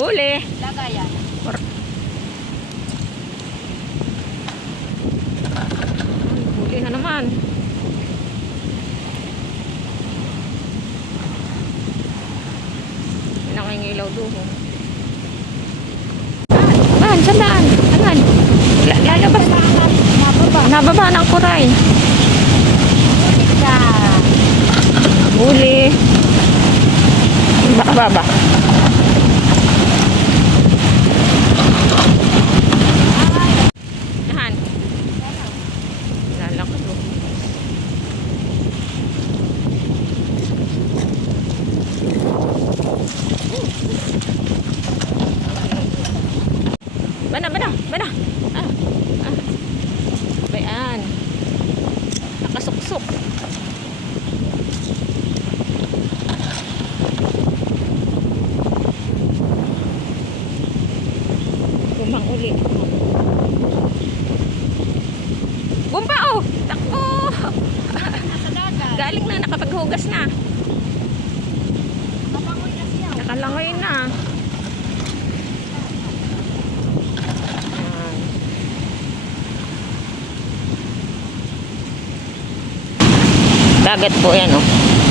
Huli. Lagayan. Huli na naman. Nangingilaw doon. Saan? Lalabas. Nababa ng kuray. Huli. Baba. Yan. Lalaki doon. Bana. Bayan. Nakasuksok. Gumang uli. Gumpa oh! Takbo! Galing na, nakapaghugas na. Nakalangoy na. Dagat po yan oh.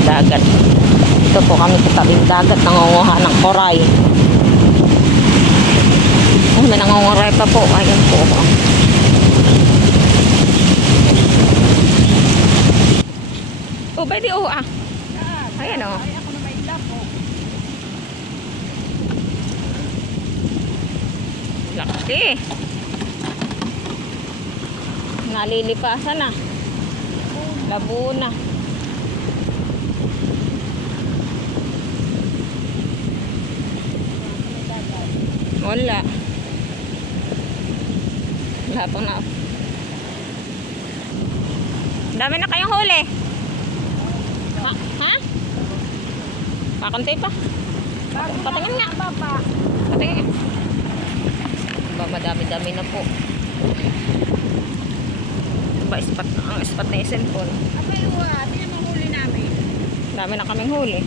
Dagat. Ito po kami sa tabing dagat. Nangunguha ng koray. Oh, may nangunguray pa po. Ayan po. Oh, pwede oh ah. Ayan oh. Ay, ako na may lap oh. Laki. Nalilipasan na. Labuna. Wala. Wala pang na. Dami na kayong huli. Ha? Kakantay pa. Patingin nga. Patingin. Madami-dami na po. Ang spot na yung cellphone. Abay, tingnan mo huli namin. Dami na kaming huli.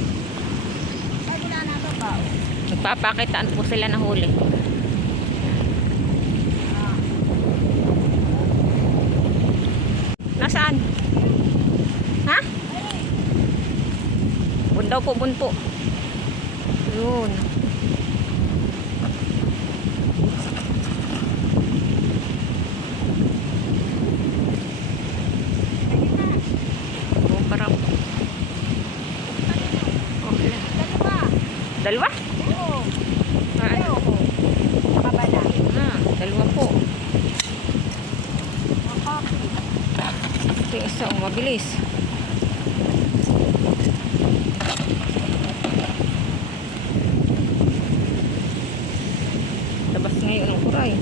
Ay, wala na ito ba? Nagpapakitaan po sila na huli. Nasaan? Ha? Bundaw po, bunpo. Yun. Dalawa? Oo. Ano? Kabala. Dalawa po. Ito yung isa, mabilis. Labas ngayon ang kuray.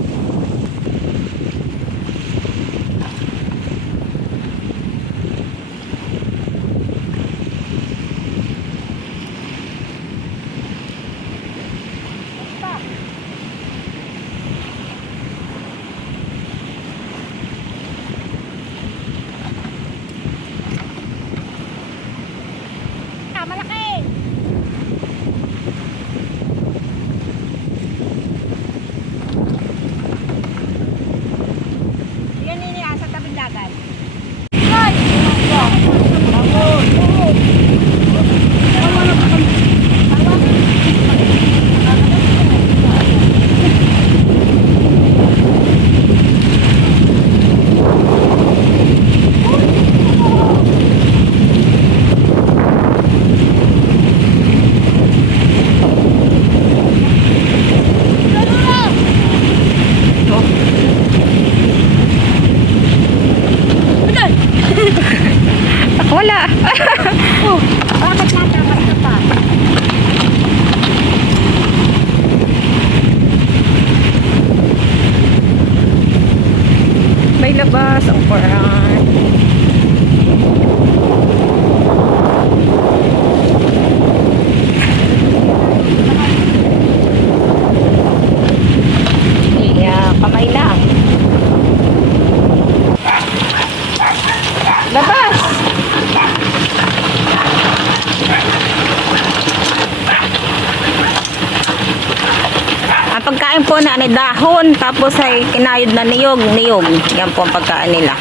pagkain po na ano, dahon, tapos ay kinayod na niyog. Yan po ang pagkain nila.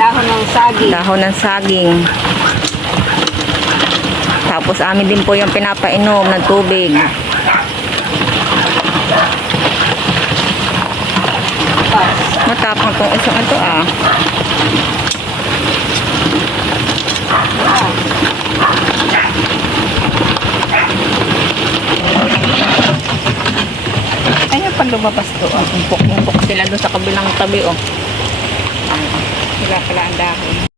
Dahon ng saging. Dahon ng saging. Tapos amin din po yung pinapainom ng tubig. Matapang tong isang ito ah. Ayun pag lumabas to. Umpok sila doon sa kabilang tabi oh. Wala pala ang dahon.